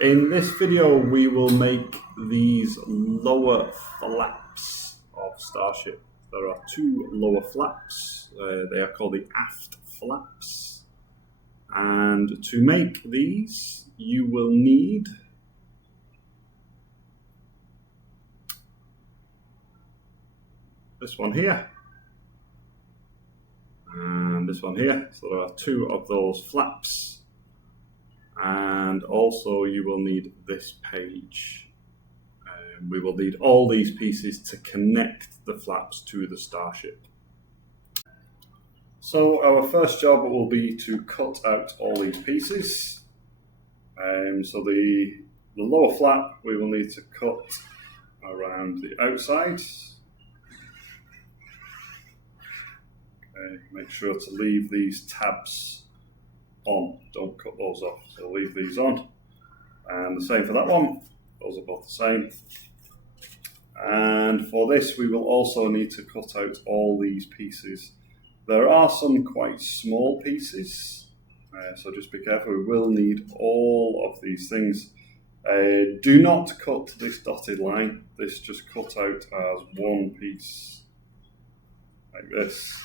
In this video, we will make these lower flaps of Starship. There are two lower flaps. They are called the aft flaps. And to make these, you will need this one here and this one here. So there are two of those flaps. And also you will need this page. We will need all these pieces to connect the flaps to the Starship. So our first job will be to cut out all these pieces. So the lower flap we will need to cut around the outside. Make sure to leave these tabs on, don't cut those off, so leave these on. And the same for that one, those are both the same. And for this we will also need to cut out all these pieces. There are some quite small pieces, so just be careful. We will need all of these things. Do not cut this dotted line, this just cut out as one piece, like this.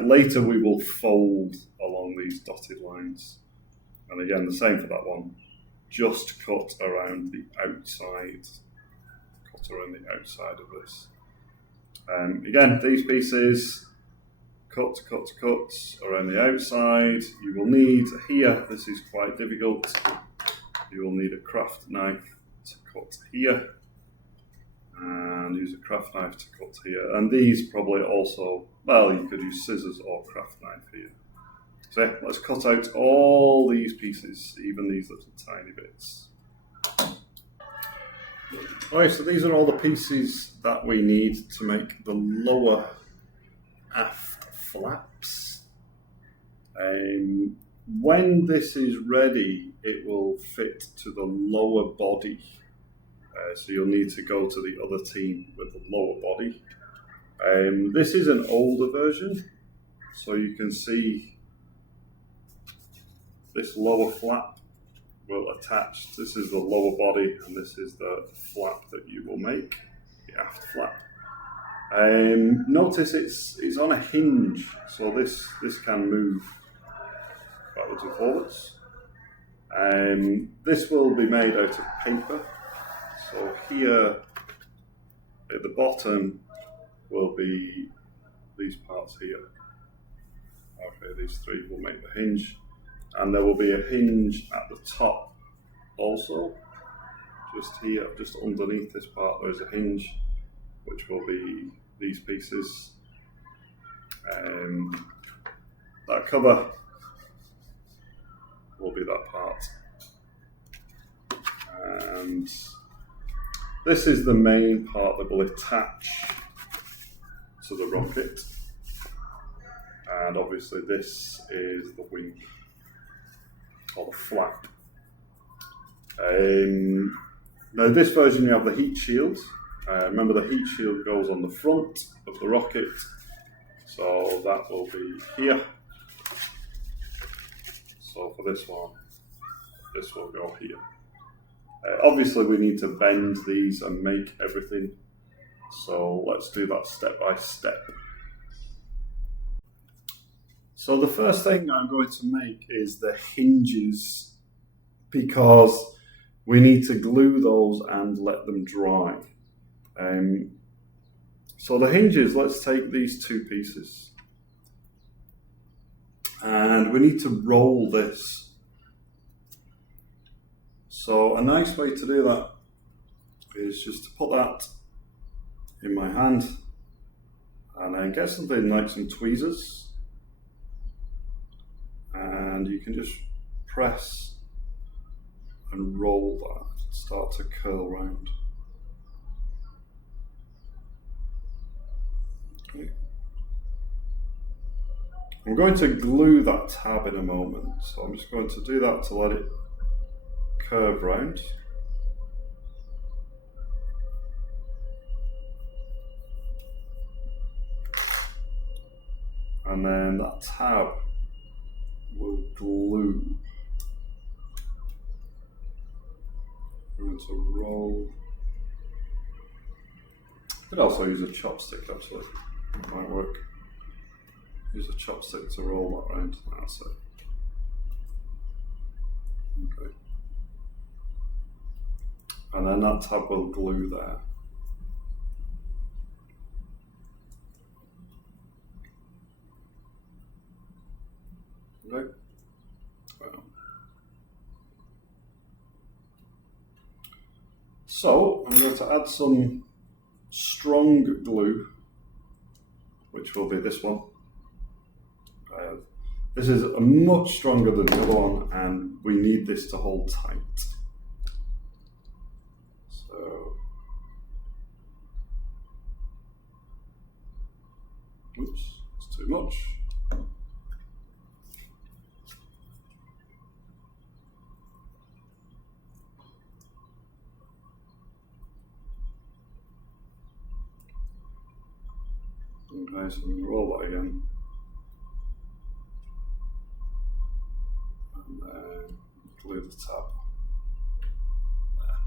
Later we will fold along these dotted lines. And again, the same for that one. Just cut around the outside. Cut around the outside of this. Again, these pieces, cut around the outside. You will need here, this is quite difficult, you will need a craft knife to cut here. And use a craft knife to cut here. And these probably also, well, you could use scissors or craft knife here. So yeah, let's cut out all these pieces, even these little tiny bits. Alright, so these are all the pieces that we need to make the lower aft flaps. When this is ready, it will fit to the lower body. So you'll need to go to the other team with the lower body. This is an older version, so you can see this lower flap will attach. This is the lower body, and this is the flap that you will make, the aft flap. Notice it's on a hinge, so this can move backwards and forwards. This will be made out of paper. So here at the bottom will be these parts here. Okay, these three will make the hinge. And there will be a hinge at the top also. Just here, just underneath this part, there's a hinge, which will be these pieces. That cover will be that part. And this is the main part that will attach to the rocket, and obviously this is the wing, or the flap. Now this version you have the heat shield. Remember the heat shield goes on the front of the rocket, so that will be here. So for this one, this will go here. Obviously we need to bend these and make everything, so let's do that step by step. So the first thing I'm going to make is the hinges, because we need to glue those and let them dry. So the hinges, let's take these two pieces and we need to roll this. So a nice way to do that is just to put that in my hand and then get something like some tweezers, and you can just press and roll that, start to curl round. Okay. I'm going to glue that tab in a moment, so I'm just going to do that to let it curve round. And then that tab will glue I'm going to roll. Could also use a chopstick actually, it might work. Use a chopstick to roll that round, that's it. Okay. And then that tab will glue there. Okay. Well. So I'm going to add some strong glue, which will be this one. This is much stronger than the other one, and we need this to hold tight. So, oops, it's too much. Okay, so I'm going to roll that again. And then glue the tab. There.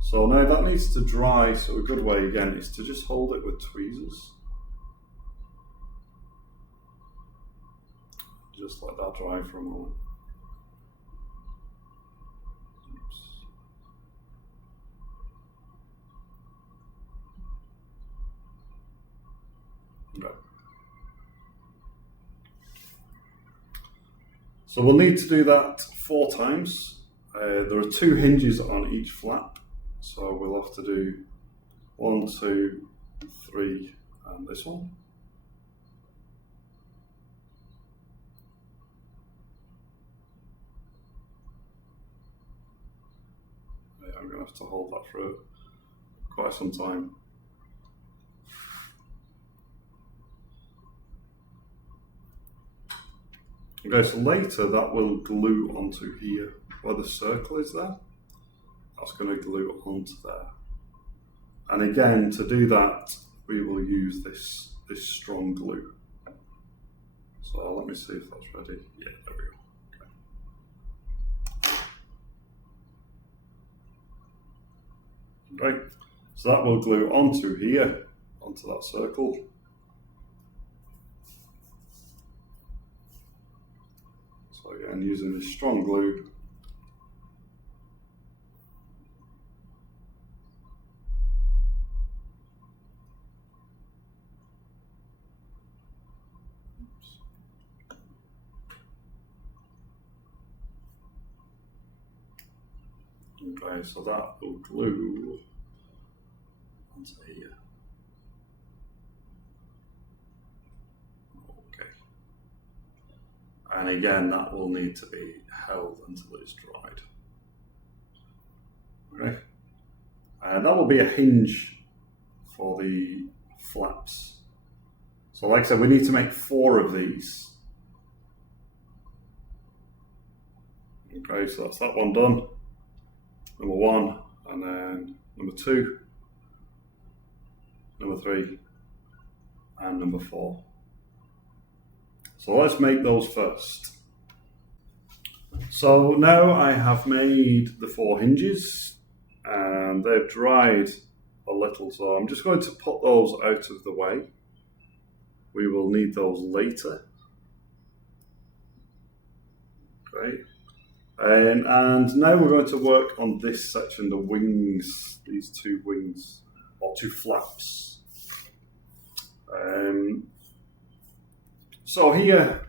So now that needs to dry, so a good way again is to just hold it with tweezers. Just let that dry for a moment. Okay. So we'll need to do that 4 times. There are 2 hinges on each flap, so we'll have to do 1, 2, 3, and this one. I'm going to have to hold that for quite some time. Okay, so later that will glue onto here, where the circle is there. That's going to glue onto there. And again, to do that, we will use this strong glue. So let me see if that's ready. Yeah, there we go. Okay. Right, so that will glue onto here, onto that circle. So again, using this strong glue. Okay, so that will glue onto here. Okay. And again, that will need to be held until it's dried. Okay. And that will be a hinge for the flaps. So like I said, we need to make 4 of these. Okay, so that's that one done. Number 1, and then number 2, number 3, and number 4. So let's make those first. So now I have made the 4 hinges, and they've dried a little, so I'm just going to put those out of the way. We will need those later. Okay. And now we're going to work on this section, the wings, these 2 wings, or 2 flaps. So here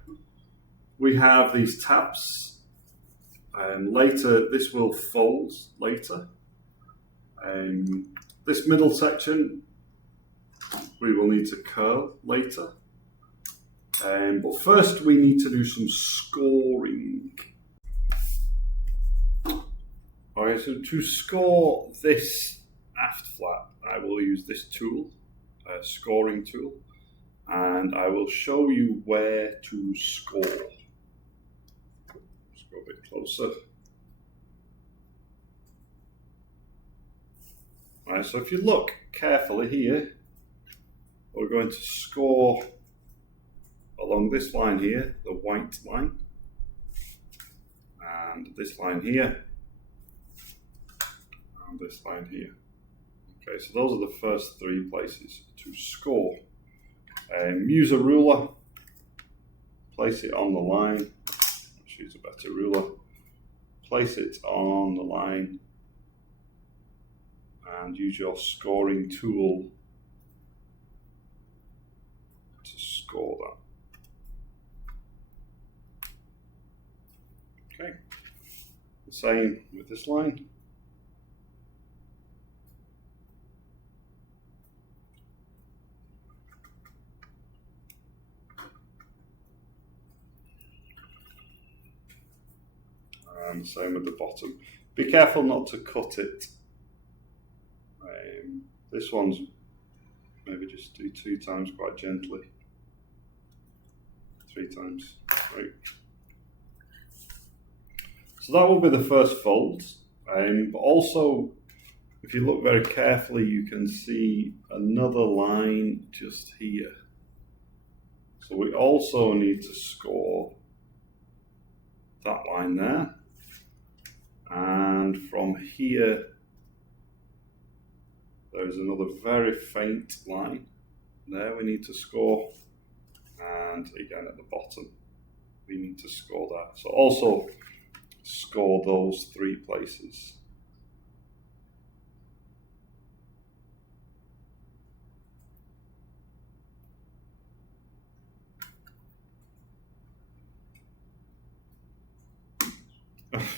we have these tabs, and later this will fold later. This middle section we will need to curl later. But first we need to do some scoring. Okay, so to score this aft flap, I will use this tool, a scoring tool, and I will show you where to score. Let's go a bit closer. Right, so if you look carefully here, we're going to score along this line here, the white line, and this line here, and this line here. Okay, so those are the first 3 places to score. Use a ruler, place it on the line. Let's use a better ruler. Place it on the line and use your scoring tool to score that. Okay, the same with this line. And same with the bottom. Be careful not to cut it. This one's maybe just do 2 times quite gently. 3 times, right? So that will be the first fold. But also, if you look very carefully, you can see another line just here. So we also need to score that line there. And from here, there's another very faint line. There we need to score. And again at the bottom, we need to score that. So also score those 3 places.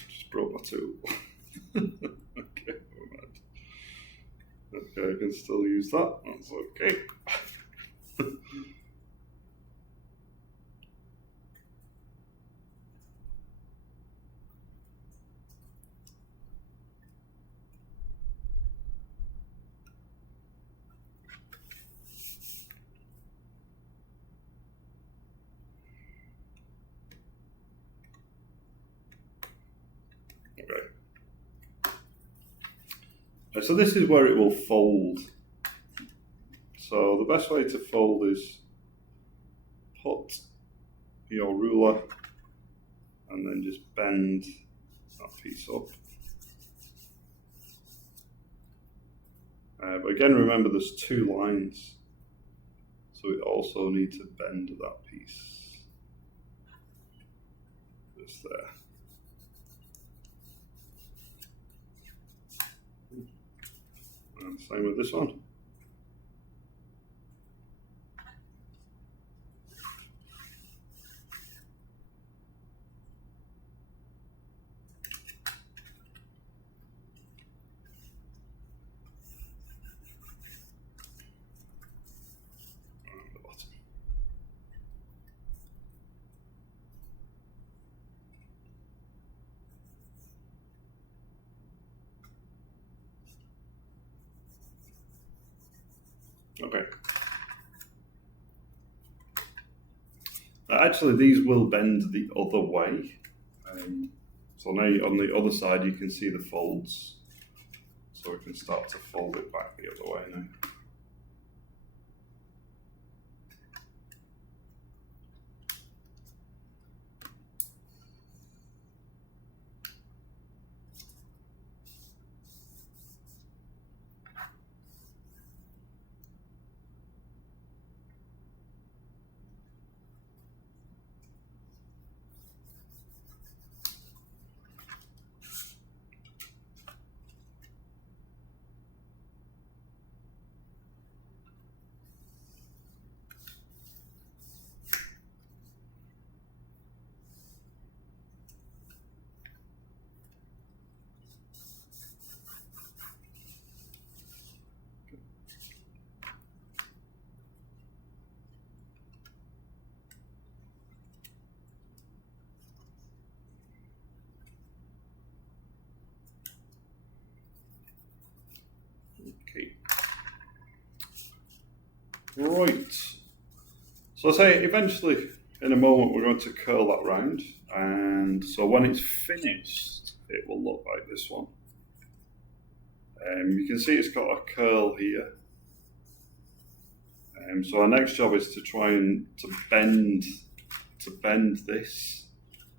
Just broke my tool. Okay, never mind. Okay, I can still use that. That's okay. So this is where it will fold. So the best way to fold is put your ruler and then just bend that piece up. But again, remember there's 2 lines, so we also need to bend that piece. Just there. And same with this one. And the bottom. Okay. Actually, these will bend the other way. So now on the other side, you can see the folds. So we can start to fold it back the other way now. Okay. Right. So I say eventually, in a moment, we're going to curl that round, and so when it's finished, it will look like this one. You can see it's got a curl here. So our next job is to try and bend this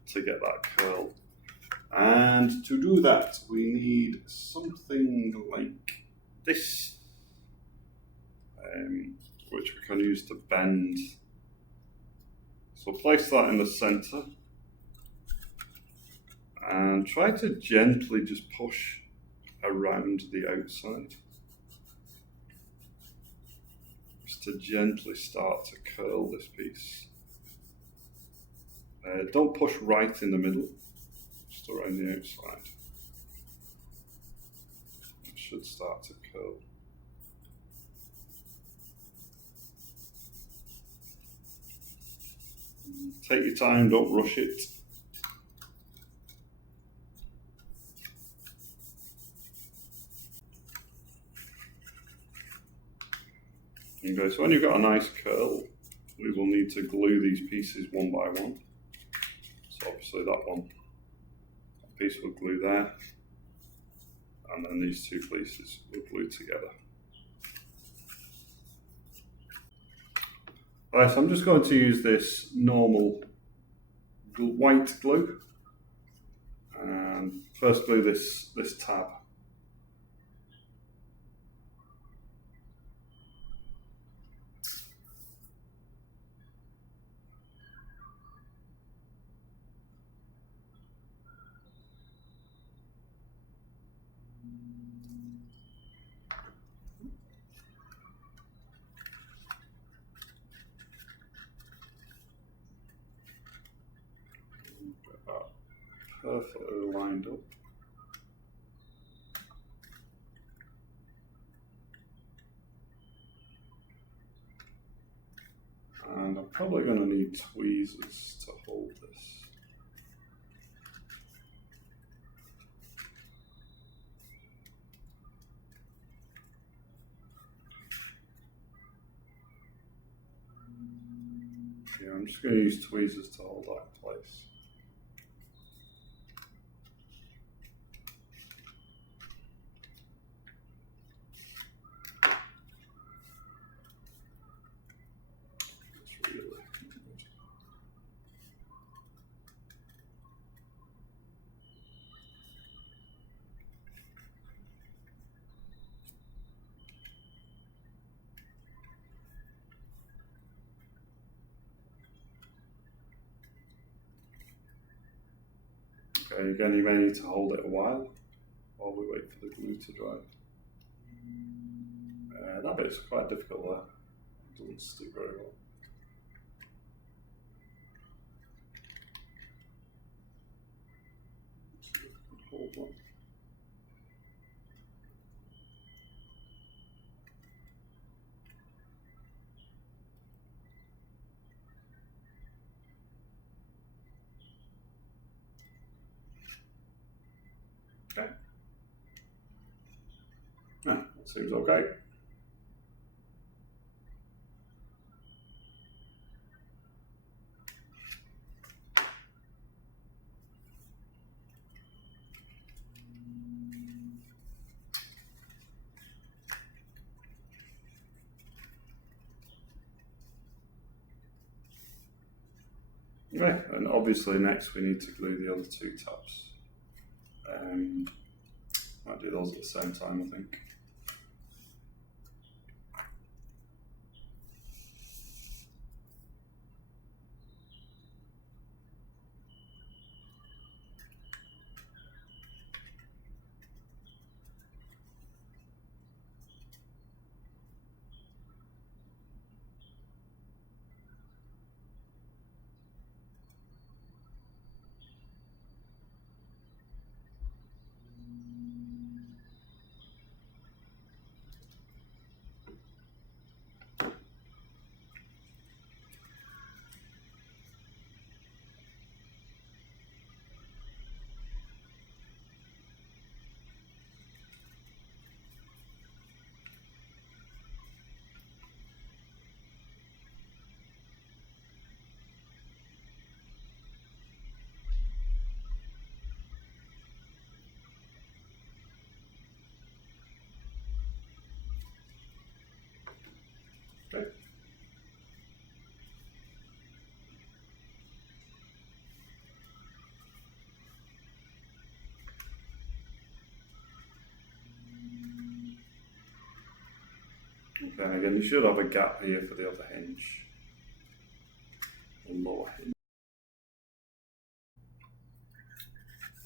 to get that curl. And to do that, we need something like this, which we can use to bend. So place that in the center and try to gently just push around the outside. Just to gently start to curl this piece. Don't push right in the middle, just around the outside. It should start to curl. Take your time, don't rush it. Okay, so when you've got a nice curl, we will need to glue these pieces one by one. So obviously that piece will glue there, and then these two pieces will glue together. Alright, so I'm just going to use this normal white glue, and first glue this tab. Perfectly lined up. And I'm probably going to need tweezers to hold this. Yeah, I'm just going to use tweezers to hold that in place. Okay, again, you may need to hold it a while we wait for the glue to dry. That bit's quite difficult there. It doesn't stick very well. Hold one. Okay. Yeah, that seems okay. Okay, and obviously next we need to glue the other two tabs. Might do those at the same time, I think. Then again, you should have a gap here for the other hinge, the lower hinge.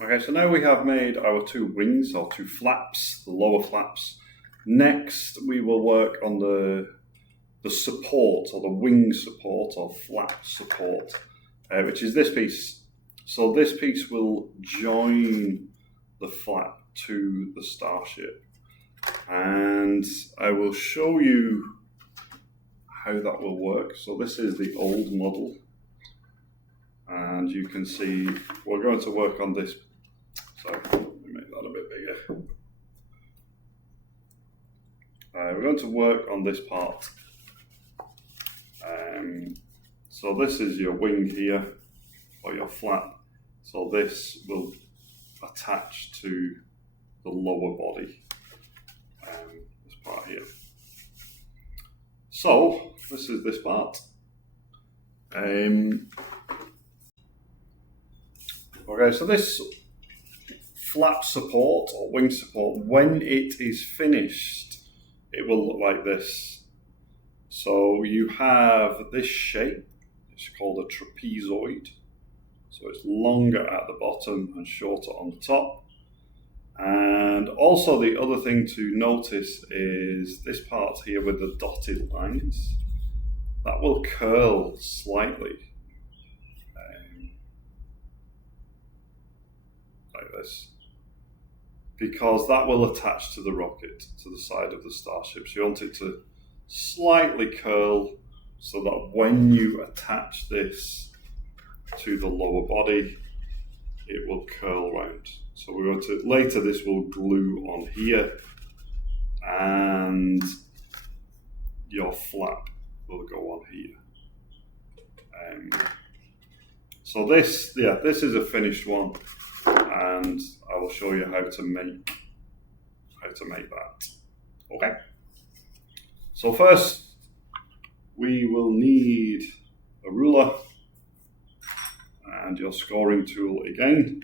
Okay, so now we have made our two wings, or two flaps, the lower flaps. Next, we will work on the support, or the wing support, or flap support, which is this piece. So this piece will join the flap to the Starship. And I will show you how that will work. So this is the old model. And you can see we're going to work on this. So let me make that a bit bigger. We're going to work on this part. So this is your wing here, or your flap. So this will attach to the lower body, this part here. So this is this part. Okay, so this flap support or wing support, when it is finished, it will look like this. So you have this shape, it's called a trapezoid. So it's longer at the bottom and shorter on the top. And also the other thing to notice is this part here with the dotted lines, that will curl slightly. Like this, because that will attach to the rocket, to the side of the Starship. So you want it to slightly curl so that when you attach this to the lower body, it will curl round. So we're going to, later this will glue on here and your flap will go on here. So this is a finished one, and I will show you how to make that. Okay. So first, we will need a ruler and your scoring tool again,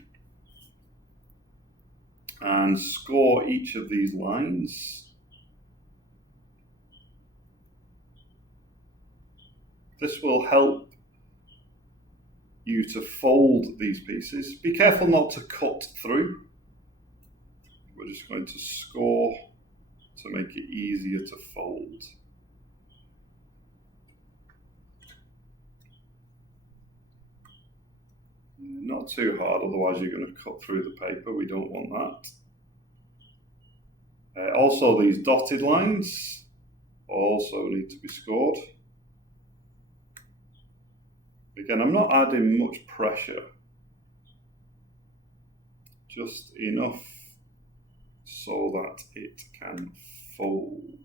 and score each of these lines. This will help you to fold these pieces. Be careful not to cut through. We're just going to score to make it easier to fold. Not too hard, otherwise you're going to cut through the paper. We don't want that. Also, these dotted lines also need to be scored. Again, I'm not adding much pressure, just enough so that it can fold.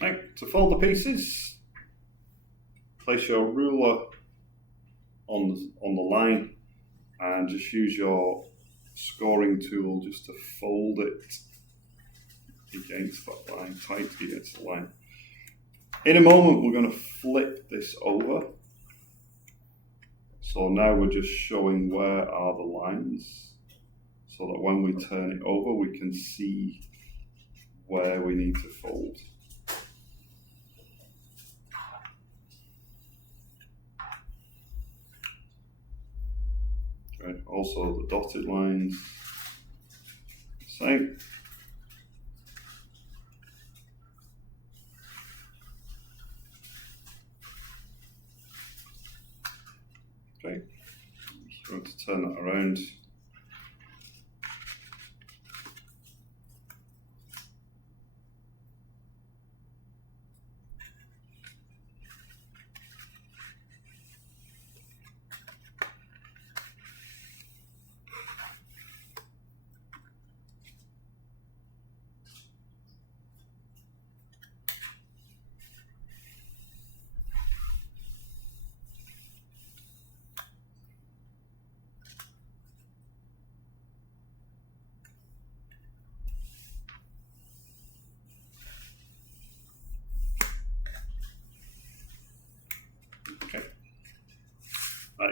Right, to fold the pieces, place your ruler on the line and just use your scoring tool just to fold it against that line, tight against the line. In a moment, we're going to flip this over. So now we're just showing where are the lines, so that when we turn it over, we can see where we need to fold. Right. Also the dotted lines, same. Okay, just going to turn that around.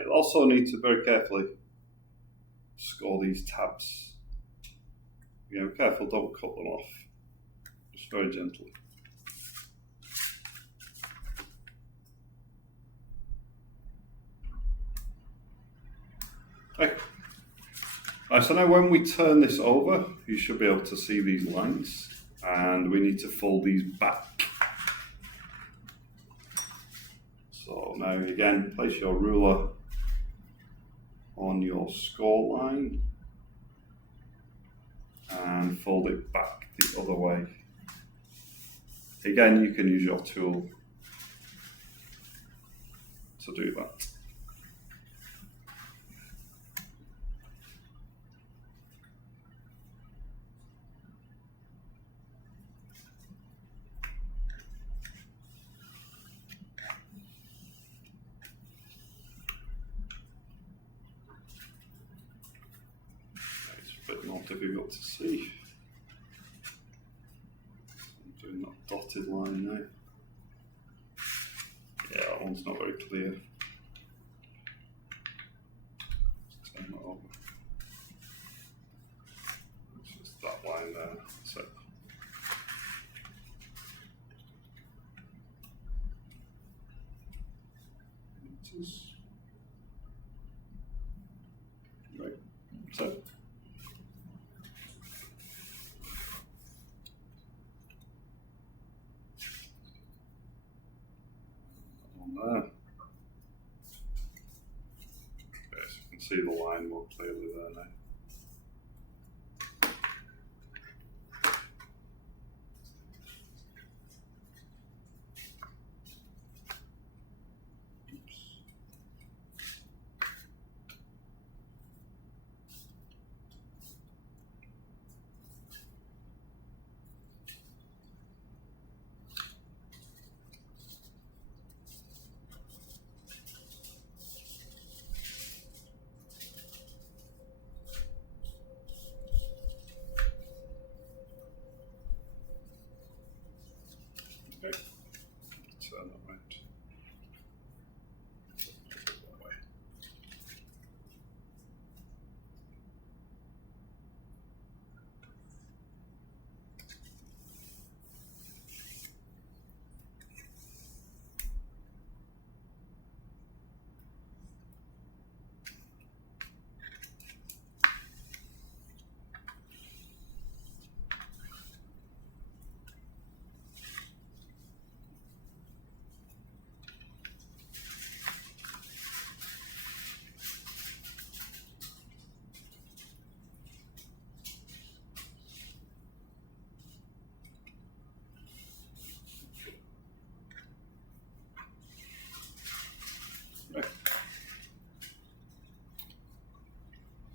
you'll also need to very carefully score these tabs. Be careful, don't cut them off. Just very gently. Okay. Right, so now when we turn this over, you should be able to see these lines, and we need to fold these back. So now again, place your ruler on your score line and fold it back the other way. Again, you can use your tool to do that. It's a bit more difficult to see. I'm doing that dotted line now. Yeah, that one's not very clear. Let's turn that over. It's just that line there. That's it. Right. So. There. Okay, so you can see the line more clearly there now. Okay, turn that round. That way.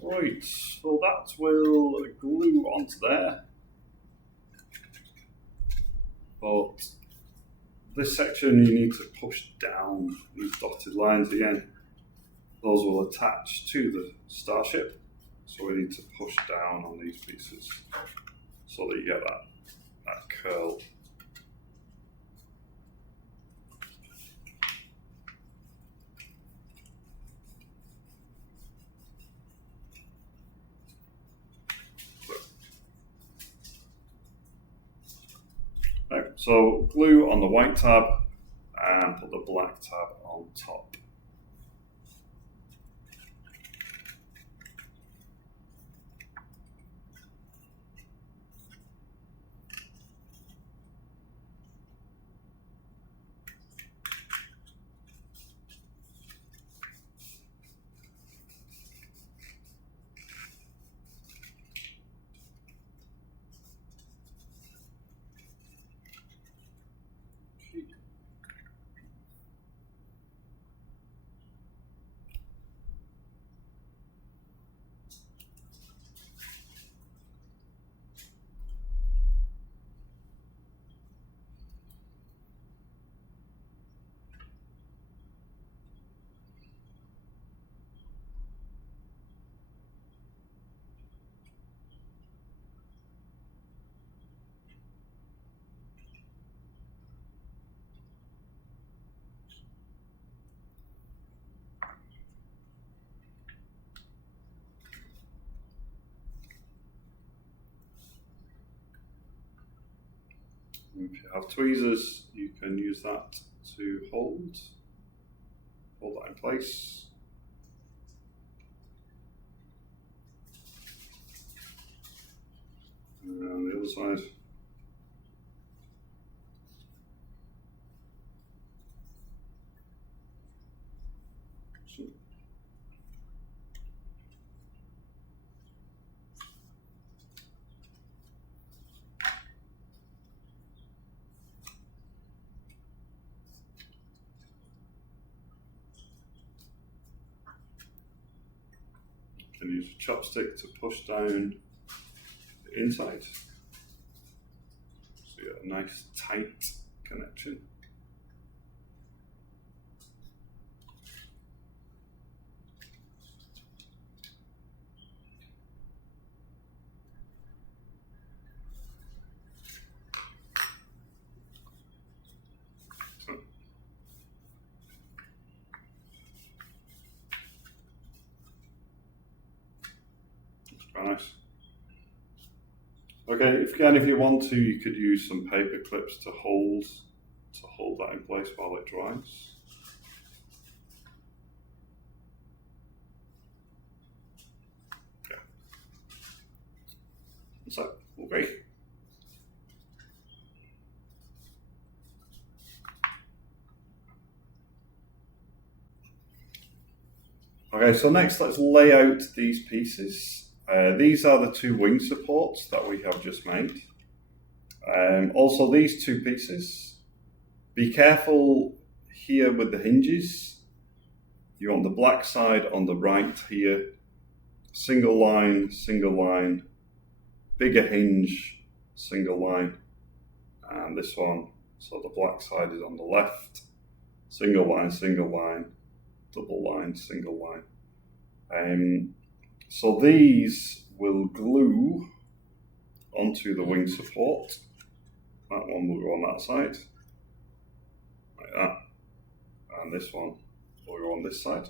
Right, so that will glue onto there. But this section you need to push down these dotted lines again. Those will attach to the Starship, so we need to push down on these pieces so that you get that curl. Right, so glue on the white tab and put the black tab on top. If you have tweezers, you can use that to hold that in place. And the other side. You can use a chopstick to push down the inside. So you get a nice tight connection. Very nice. Okay, if you want to, you could use some paper clips to hold that in place while it dries. Okay. So, okay. Okay, so next let's lay out these pieces. These are the two wing supports that we have just made. Also these two pieces. Be careful here with the hinges. You want the black side on the right here. Single line, bigger hinge, single line, and this one, so the black side is on the left. Single line, double line, single line. So these will glue onto the wing support. That one will go on that side, like that. And this one will go on this side.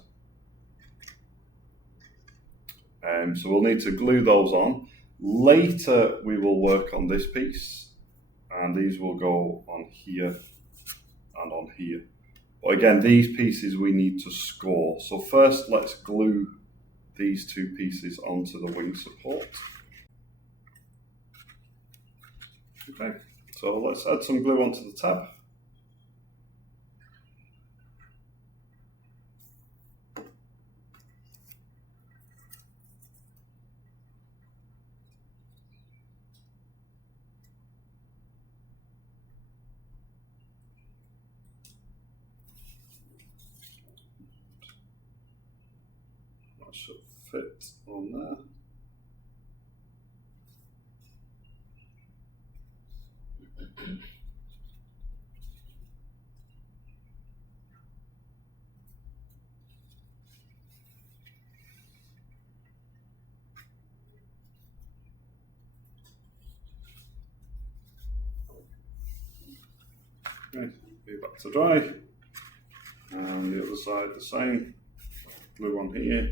So we'll need to glue those on. Later we will work on this piece, and these will go on here and on here. But again, these pieces we need to score. So first let's glue these two pieces onto the wing support. Okay, so let's add some glue onto the tab. That should fit on there. Okay, leave that to dry. And the other side the same. Glue on here.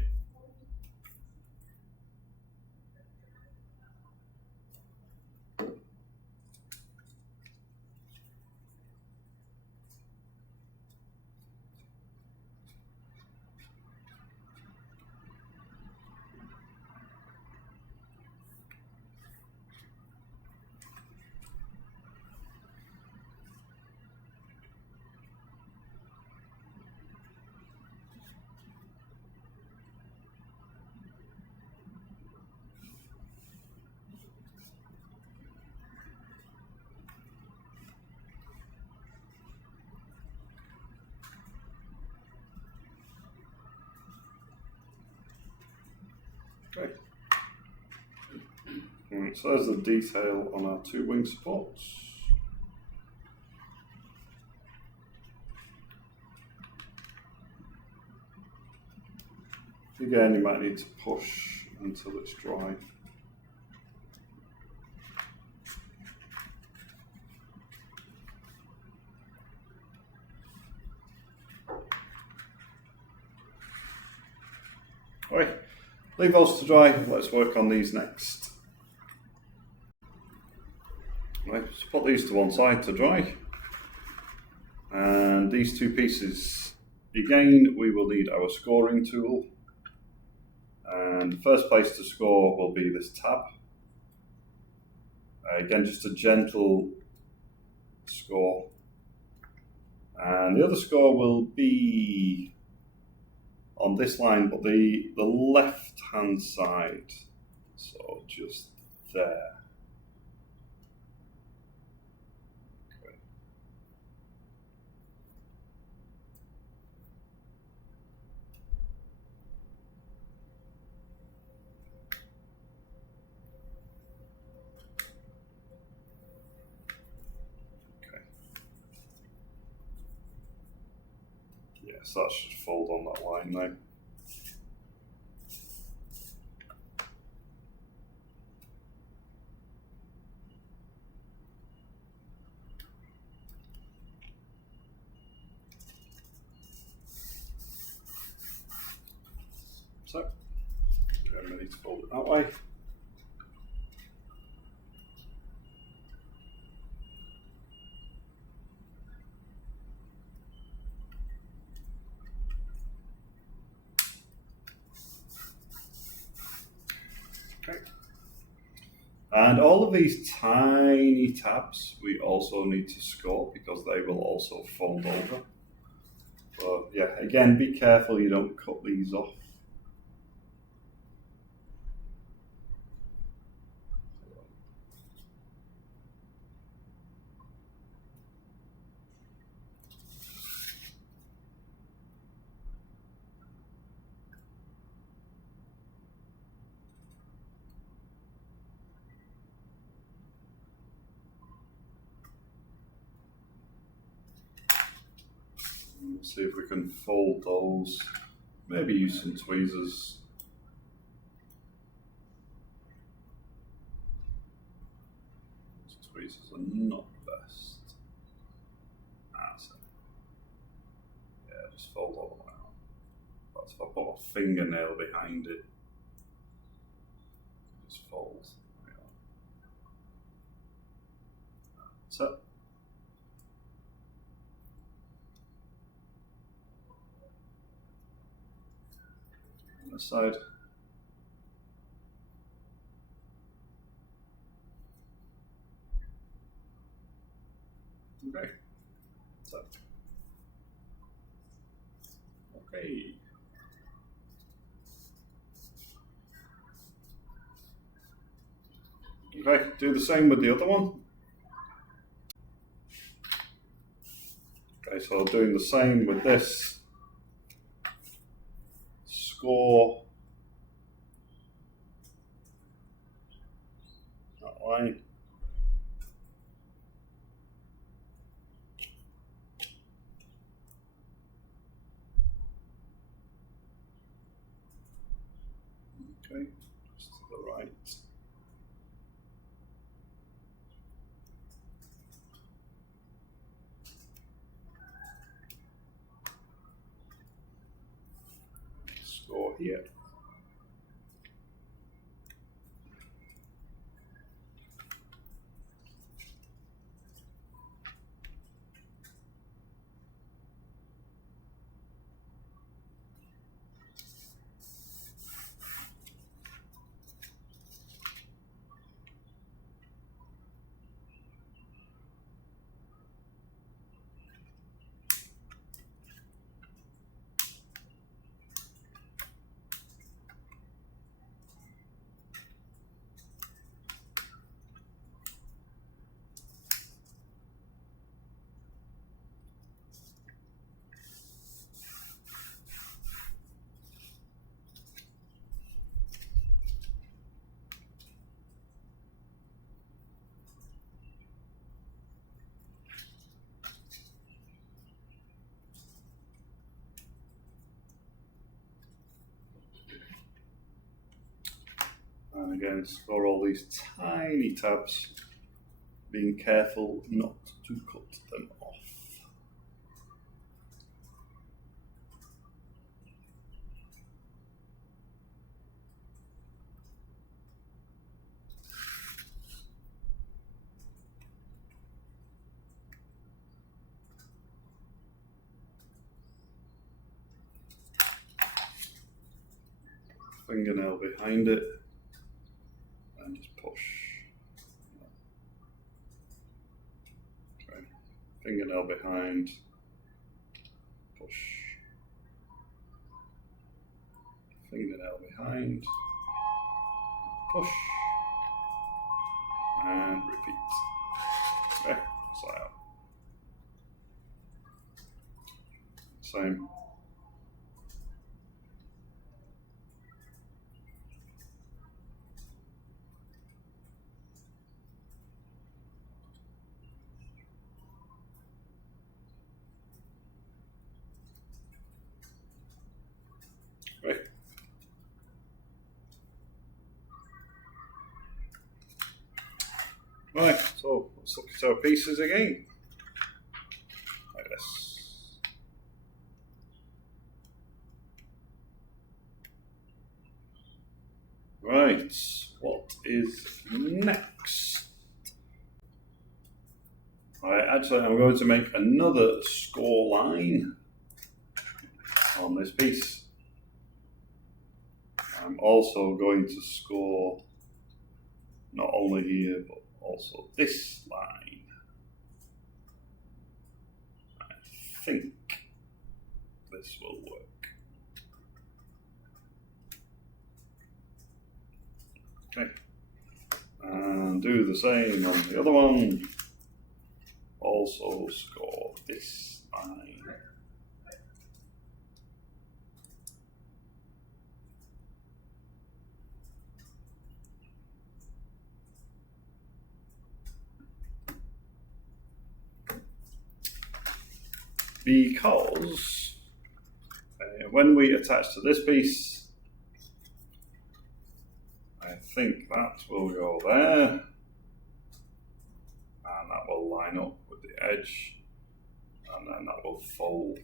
Okay. Right, so there's the detail on our two wing supports. Again, you might need to push until it's dry. Alright, leave those to dry. Let's work on these next. Right, so put these to one side to dry. And these two pieces, again, we will need our scoring tool. And the first place to score will be this tab. Again, just a gentle score. And the other score will be on this line, but the left-hand side. So just there. Okay. Okay. Yes, that should fold on that line now. So, again, we need to fold it that way. Okay. And all of these tiny tabs we also need to score because they will also fold over. But yeah, again, be careful you don't cut these off. Let's see if we can fold those. Maybe use some tweezers. Tweezers are not the best. That's it. Yeah, just fold all the way out. That's if I put a fingernail behind it. Just fold. That's it. On this side. Okay. So. Okay. Okay, do the same with the other one. Okay, so doing the same with this. Score that line. Okay, just to the right. Score here. And again, score all these tiny tabs, being careful not to cut them off. fingernail behind it and just push. Okay. Fingernail behind, push. Fingernail behind, push, and repeat. Okay, so same. Right. Right, so let's look at our pieces again. Like this. Right, what is next? Right, actually I'm going to make another score line on this piece. I'm also going to score not only here but also this line. I think this will work. Okay, and do the same on the other one. Also score this line. Because when we attach to this piece, I think that will go there, and that will line up with the edge, and then that will fold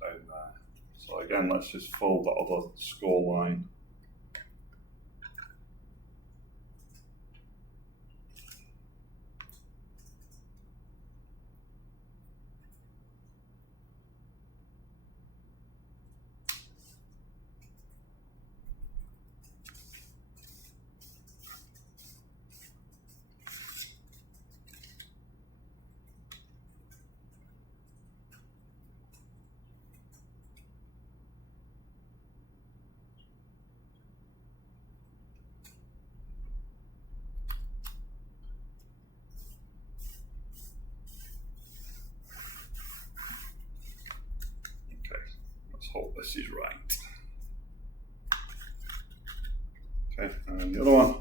down there. So again, let's just fold that other score line. Hope this is right. Okay, and the other one.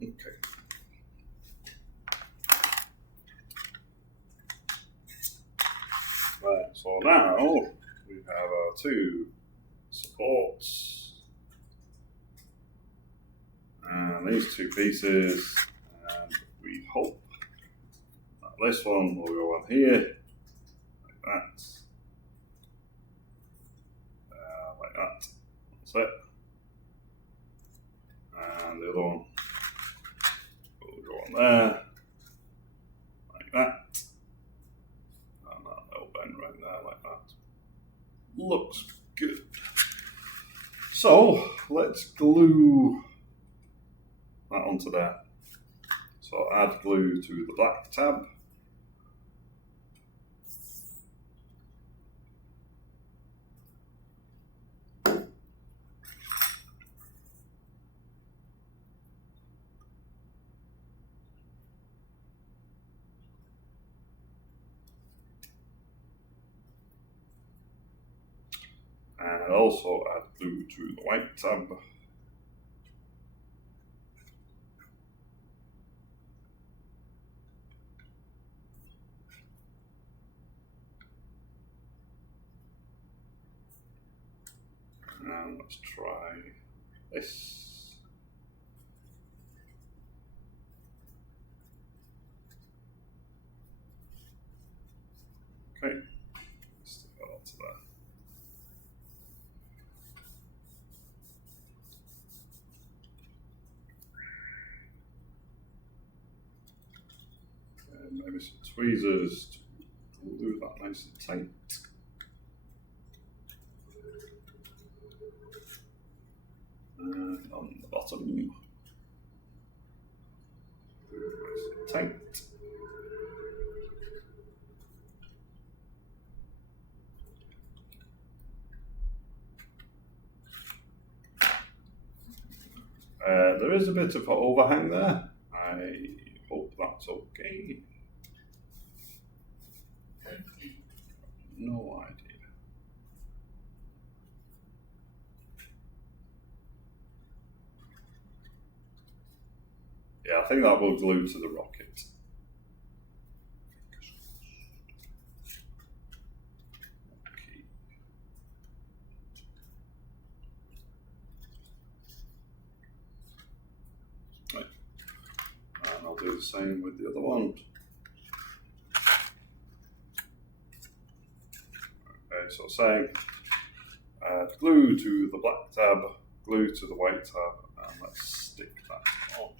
Okay. Right, so now we have our two supports and these two pieces, and we hope that this one will go on here, like that, like that. That's it. And the other one will go on there, like that. And that little bend right there, like that. Looks good. So let's glue that onto there. So add glue to the black tab. And also add glue to the white tab. And let's try this. Okay, stick that onto there. And maybe some tweezers to glue that nice and tight. And on the bottom, nice and tight. There is a bit of an overhang there. I hope that's okay. No idea. Yeah, I think that will glue to the rocket. Okay. Right. And I'll do the same with the other one. Okay, so same. Glue to the black tab, glue to the white tab, and let's stick that on.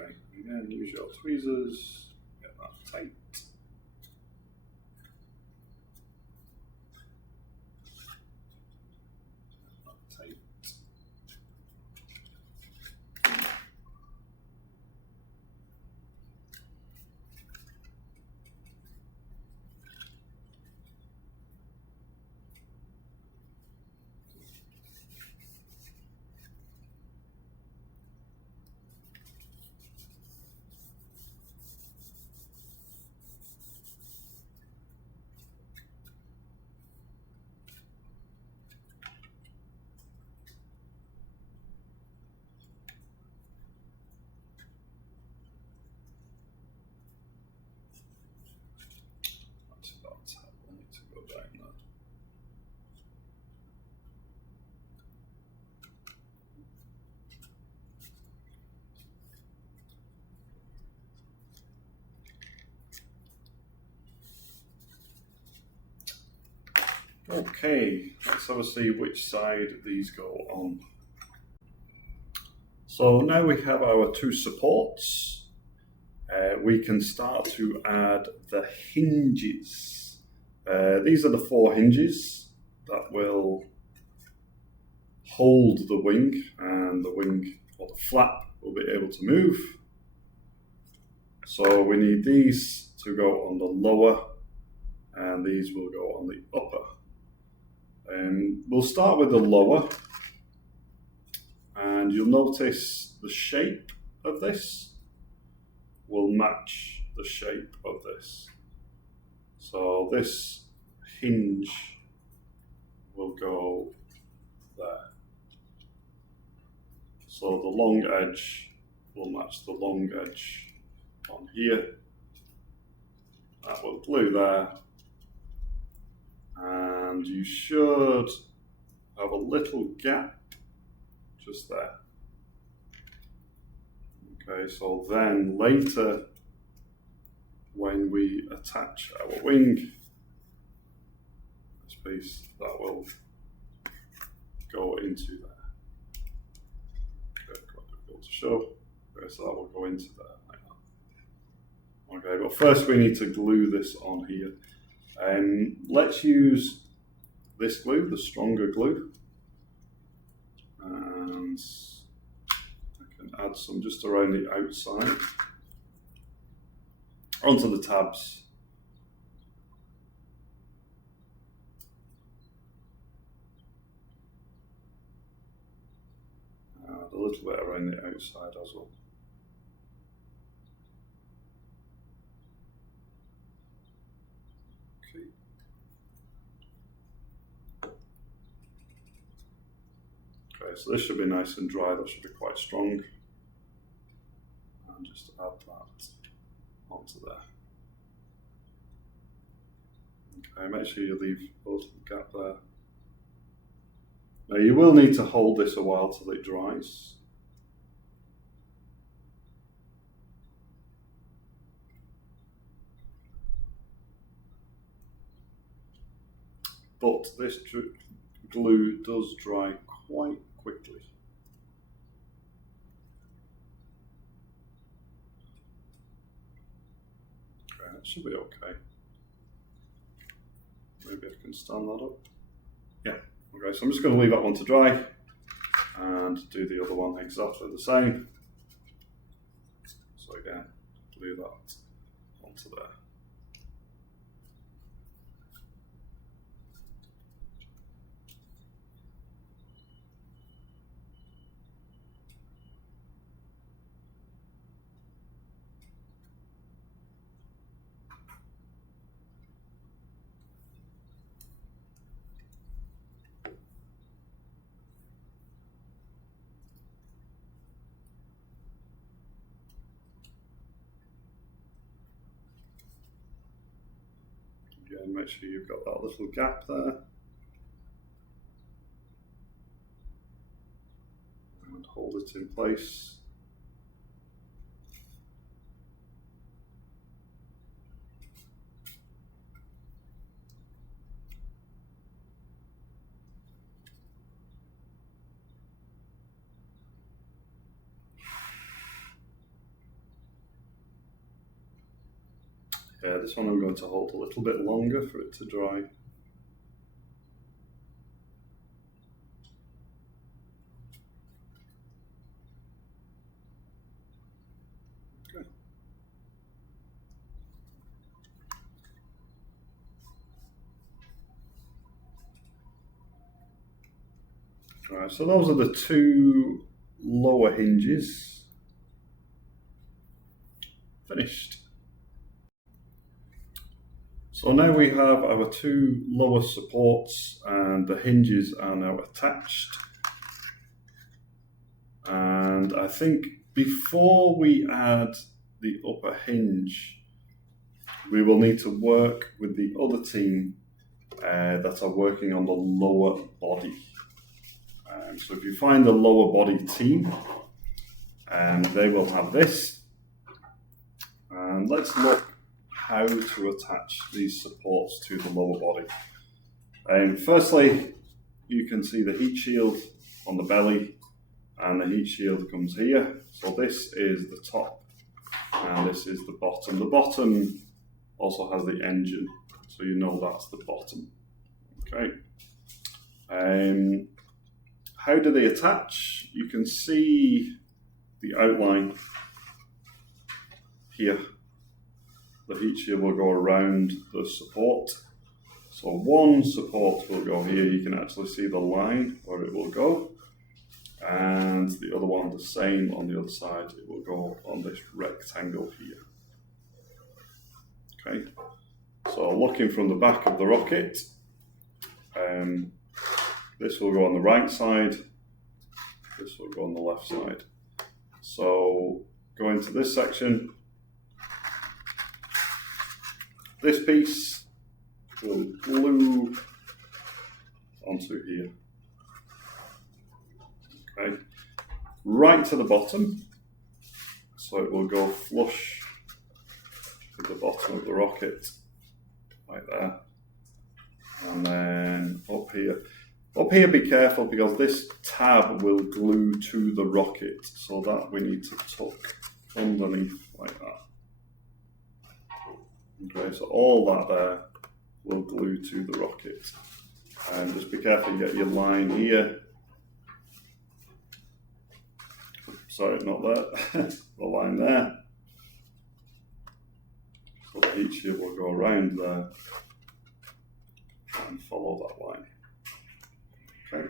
Okay, again, use your tweezers, get that tight. Okay, let's have a see which side these go on. So now we have our two supports. We can start to add the hinges. These are the 4 hinges that will hold the wing, and the wing or the flap will be able to move. So we need these to go on the lower, and these will go on the upper. We'll start with the lower, and you'll notice the shape of this will match the shape of this. So this hinge will go there. So the long edge will match the long edge on here. That will glue there. And you should have a little gap just there. Okay, so then later when we attach our wing, let's piece that will go into there. Okay, quite difficult to show. Okay, so that will go into there like that. Okay, but first we need to glue this on here. Let's use this glue, the stronger glue, and I can add some just around the outside onto the tabs. A little bit around the outside as well. Okay. Okay, so this should be nice and dry. That should be quite strong. And just add that onto there. Okay, make sure you leave a little gap there. Now you will need to hold this a while till it dries. But this glue does dry quite quickly. Okay, that should be okay. Maybe I can stand that up. Yeah. Okay, so I'm just going to leave that one to dry and do the other one exactly the same. So again, glue that onto there. Again, make sure you've got that little gap there. And hold it in place. Yeah, this one I'm going to hold a little bit longer for it to dry. Okay. All right, so those are the two lower hinges. Finished. So now we have our two lower supports and the hinges are now attached. And I think before we add the upper hinge, we will need to work with the other team that are working on the lower body. So if you find the lower body team, they will have this. And let's look how to attach these supports to the lower body. Firstly, you can see the heat shield on the belly, and the heat shield comes here. So this is the top, and this is the bottom. The bottom also has the engine, so you know that's the bottom. Okay. How do they attach? You can see the outline here. The heat shield will go around the support. So one support will go here. You can actually see the line where it will go. And the other one the same on the other side. It will go on this rectangle here. Okay. So looking from the back of the rocket, this will go on the right side. This will go on the left side. So going to this section, this piece will glue onto here. Okay, right to the bottom, so it will go flush with the bottom of the rocket, like there. And then up here. Up here, be careful because this tab will glue to the rocket, so that we need to tuck underneath like that. Okay, so all that there will glue to the rocket. And just be careful you get your line here. Sorry, not there. The line there. So the heat shield will go around there and follow that line. Okay.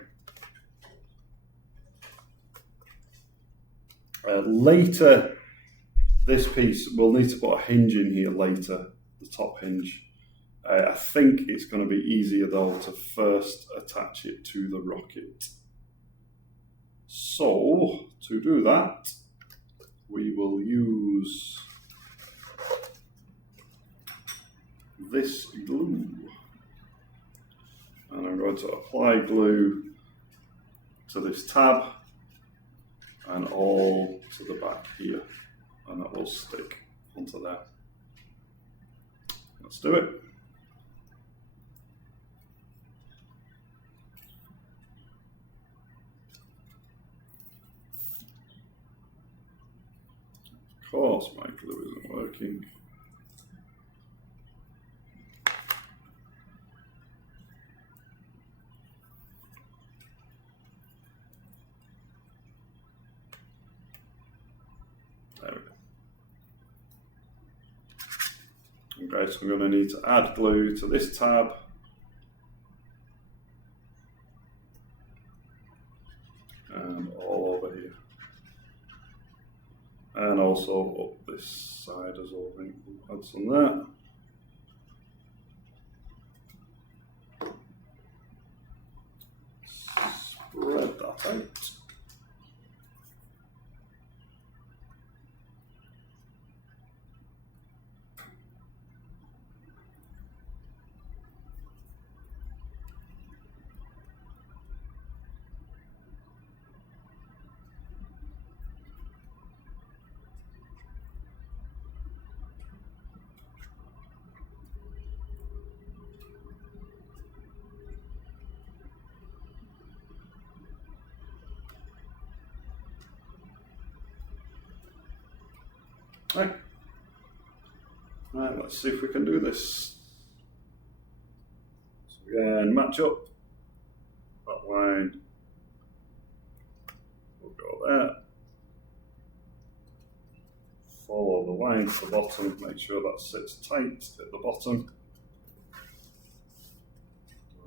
Later, this piece, we'll need to put a hinge in here later, the top hinge. I think it's going to be easier though to first attach it to the rocket. So, to do that, we will use this glue. And I'm going to apply glue to this tab and all to the back here. And that will stick onto there. Let's do it. Of course, my glue isn't working. There we go. Okay, so we're going to need to add glue to this tab. And all over here. And also up this side as well. I think we'll add some there. Spread that out. Right, let's see if we can do this. So again, match up that line. We'll go there. Follow the line to the bottom, make sure that sits tight at the bottom.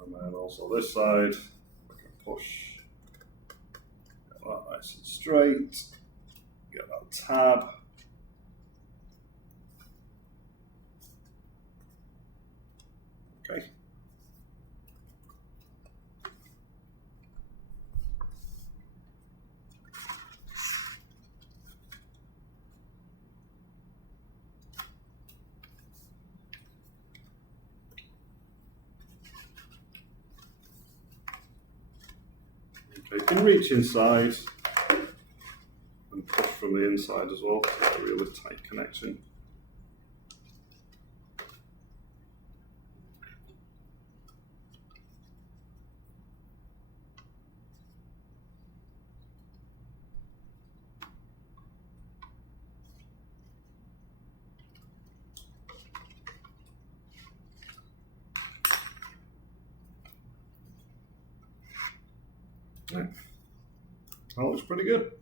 And then also this side, we can push, get that nice and straight, get that tab. Okay. You can reach inside and push from the inside as well to get a really tight connection. Yeah. That looks pretty good.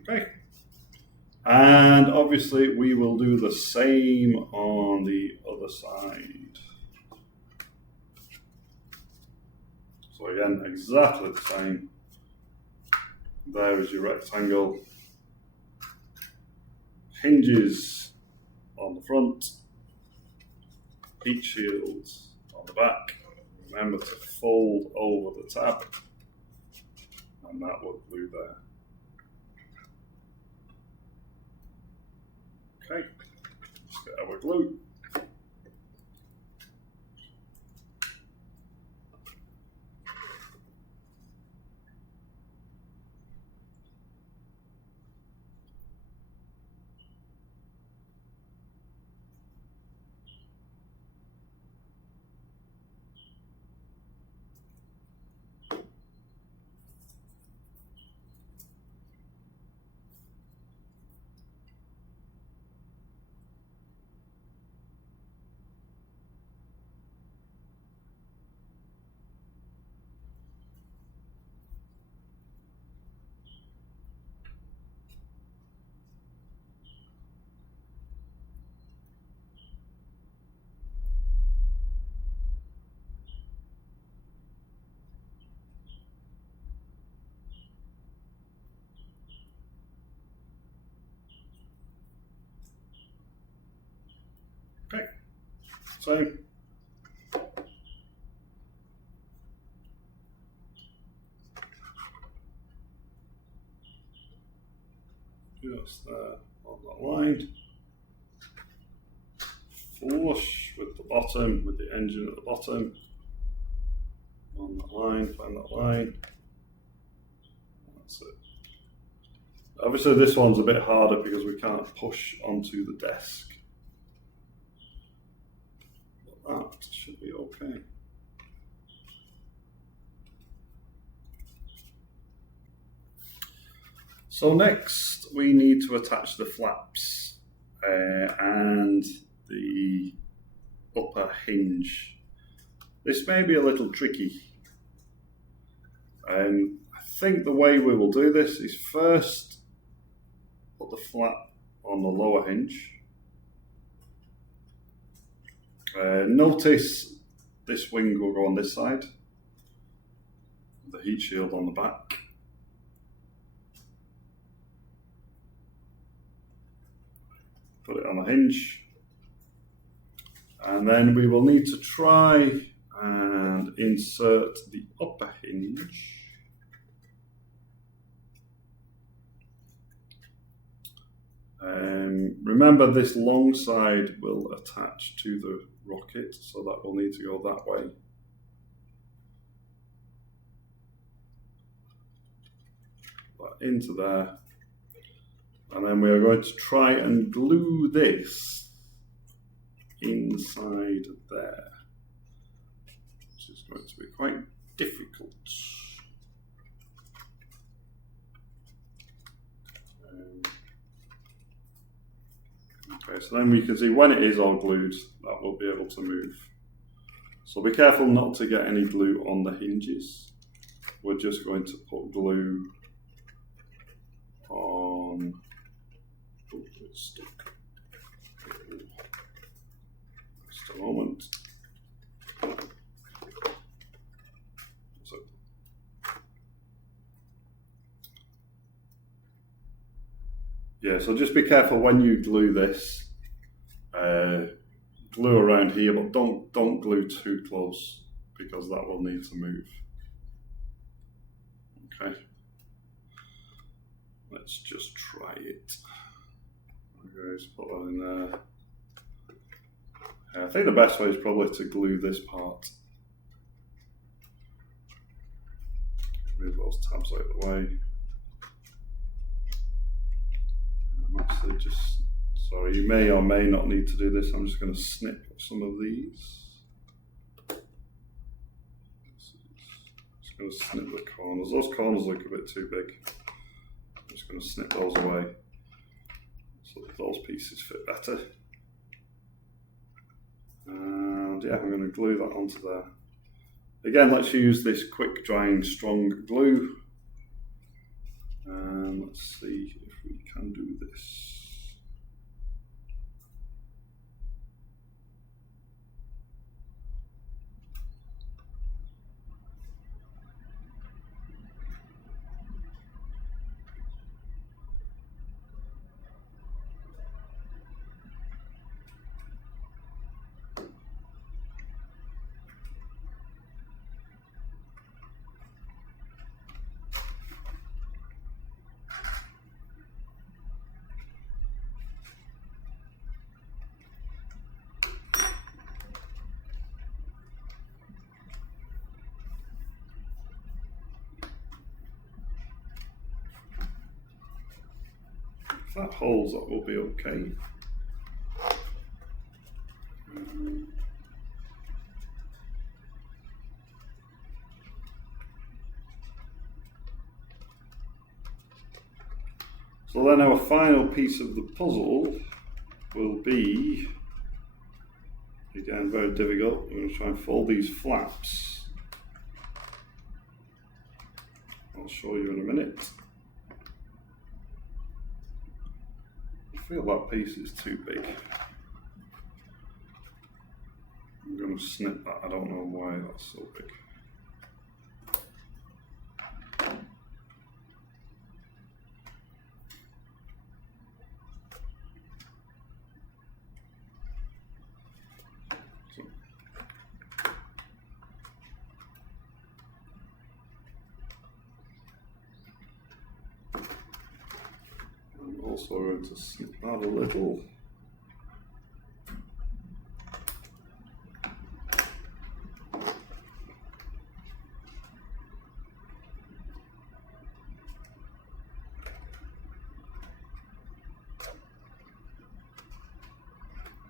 Okay. And obviously we will do the same on the other side. So again, exactly the same. There is your rectangle. Hinges on the front. Heat shields on the back. Remember to fold over the tab, and that will glue there. Okay, let's get our glue. Same. Just there on that line. Flush with the bottom, with the engine at the bottom. On that line, find that line. That's it. Obviously this one's a bit harder because we can't push onto the desk. But that should be okay. So next we need to attach the flaps and the upper hinge. This may be a little tricky. I think the way we will do this is first put the flap on the lower hinge. Notice this wing will go on this side, the heat shield on the back. Put it on the hinge, and then we will need to try and insert the upper hinge. Remember, this long side will attach to the rocket, so that will need to go that way. That into there. And then we are going to try and glue this inside there, which is going to be quite difficult. Okay, so then we can see when it is all glued, that will be able to move. So be careful not to get any glue on the hinges. We're just going to put glue on. Oh, it's stuck. Just a moment. So, yeah, so just be careful when you glue this. Glue around here, but don't glue too close because that will need to move. Okay. Let's just try it. Okay, let's put that in there. I think the best way is probably to glue this part. Move those tabs out of the way. I'm actually just, sorry, you may or may not need to do this. I'm just going to snip some of these. Just going to snip the corners. Those corners look a bit too big. I'm just going to snip those away so that those pieces fit better. And yeah, I'm going to glue that onto there. Again, let's use this quick drying strong glue. And let's see if we can do this. If that holds, that will be okay. So then our final piece of the puzzle will be, again, very difficult. We're going to try and fold these flaps. I'll show you in a minute. I feel that piece is too big. I'm going to snip that. I don't know why that's so big. So cable, so we're going to snip that a little.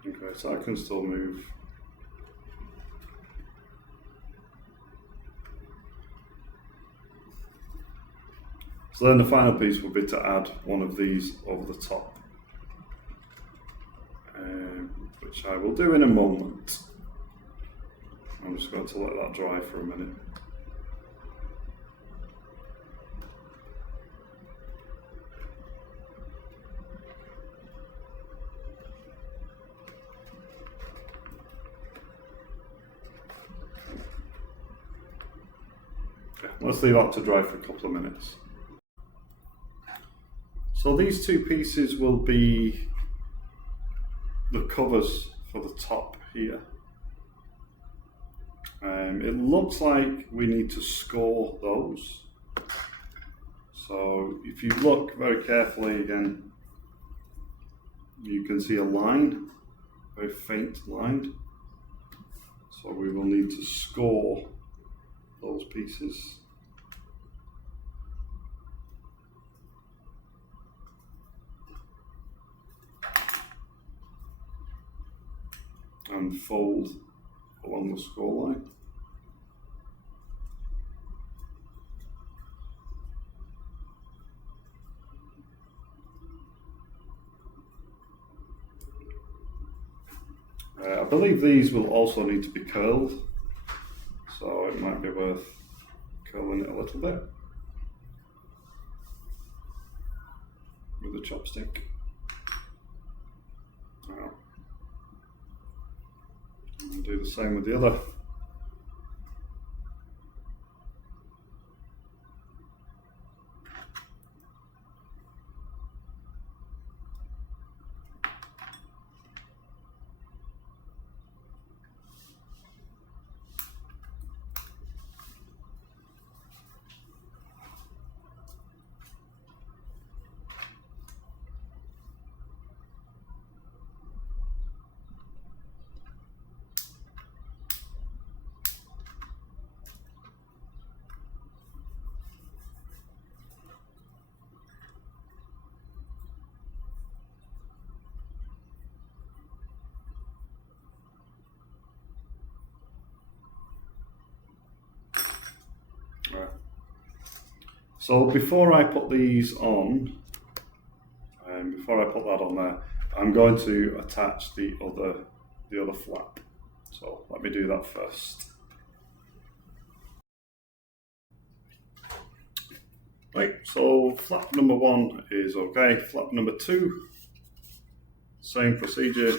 Okay, so I can still move. So then the final piece will be to add one of these over the top, which I will do in a moment. I'm just going to let that dry for a minute. Okay, let's leave that to dry for a couple of minutes. So these two pieces will be the covers for the top here. It looks like we need to score those. So if you look very carefully again, you can see a line, a very faint line. So we will need to score those pieces. And fold along the score line. I believe these will also need to be curled, so it might be worth curling it a little bit with a chopstick. And do the same with the other. So before I put these on, before I put that on there, I'm going to attach the other flap. So let me do that first. Right, so flap number 1 is okay. Flap number 2, same procedure.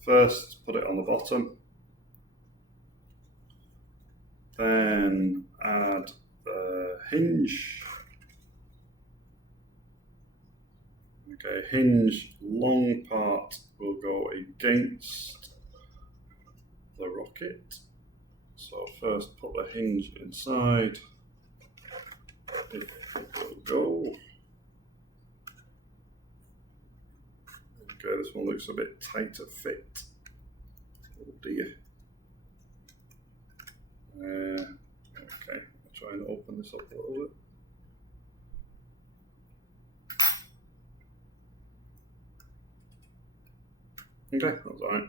First, put it on the bottom. Then add the hinge. Okay, hinge long part will go against the rocket. So first put the hinge inside. If it will go. Okay, this one looks a bit tighter fit. Oh dear. Okay, I'll try and open this up a little bit. Okay, that's alright.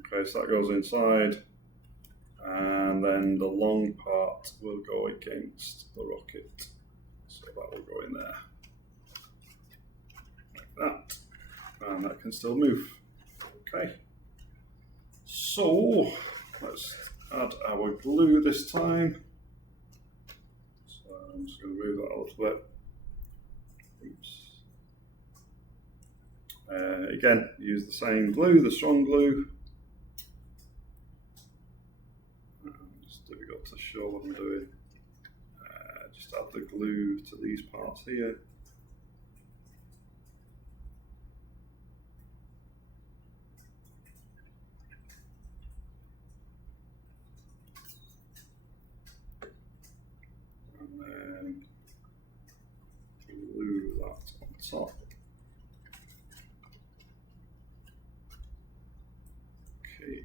Okay, so that goes inside, and then the long part will go against the rocket. So that will go in there. Like that. And that can still move. Okay. So, let's add our glue this time. So I'm just going to move that a little bit. Oops. Again, use the same glue, the strong glue. It's difficult to show what I'm doing. Just add the glue to these parts here. top. Okay.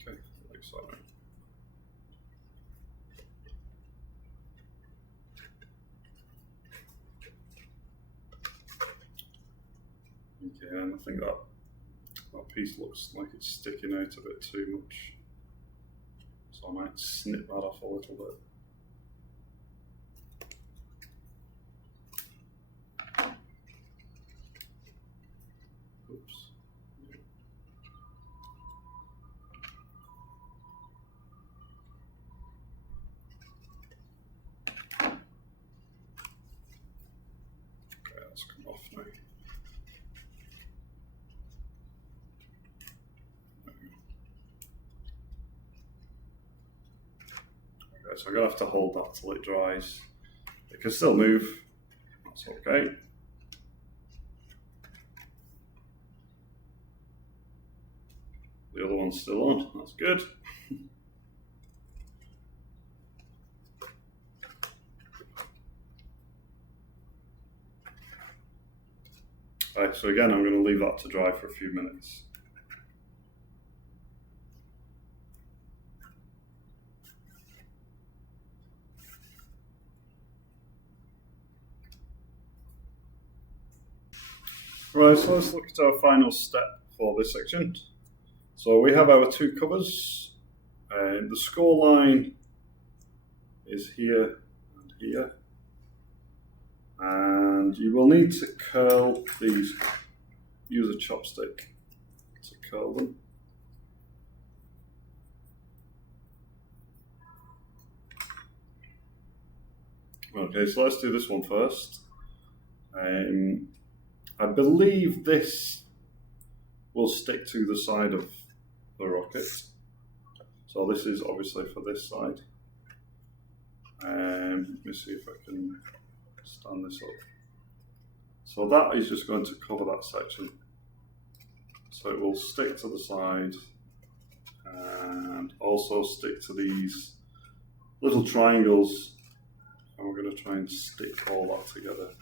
Okay, looks like that. Okay, and I think that piece looks like it's sticking out a bit too much, so I might snip that off a little bit. Oops. Okay, that's come off now. Okay, so I'm going to have to hold that till it dries. It can still move, that's okay. The other one's still on, that's good. Right, so again, I'm going to leave that to dry for a few minutes. Right, so let's look at our final step for this section. So we have our two covers. The score line is here and here. And you will need to curl these, use a chopstick to curl them. Okay, so let's do this one first. I believe this will stick to the side of the rocket. So this is obviously for this side. Let me see if I can stand this up. So that is just going to cover that section. So it will stick to the side and also stick to these little triangles, and we're going to try and stick all that together.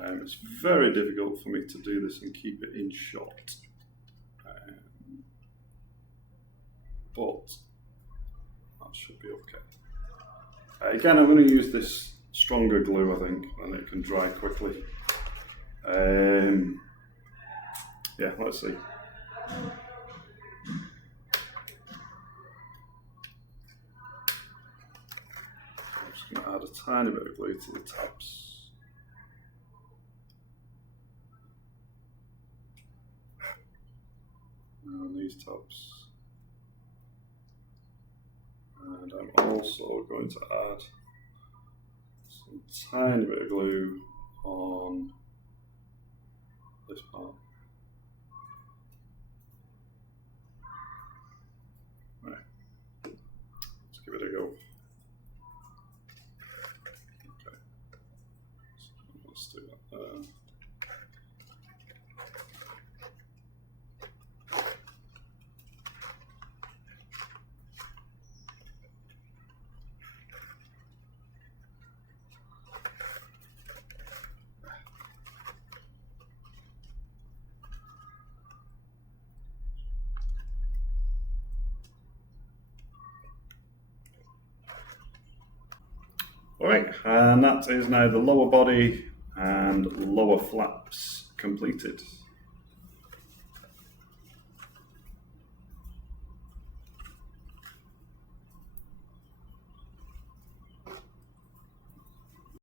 It's very difficult for me to do this and keep it in shot, but that should be okay. Again, I'm going to use this stronger glue, I think, and it can dry quickly. Yeah, let's see. I'm just going to add a tiny bit of glue to the tabs. And these tabs. And I'm also going to add some tiny bit of glue on this part. Right, let's give it a go. Okay, so let's do that there. Alright, and that is now the lower body and lower flaps completed.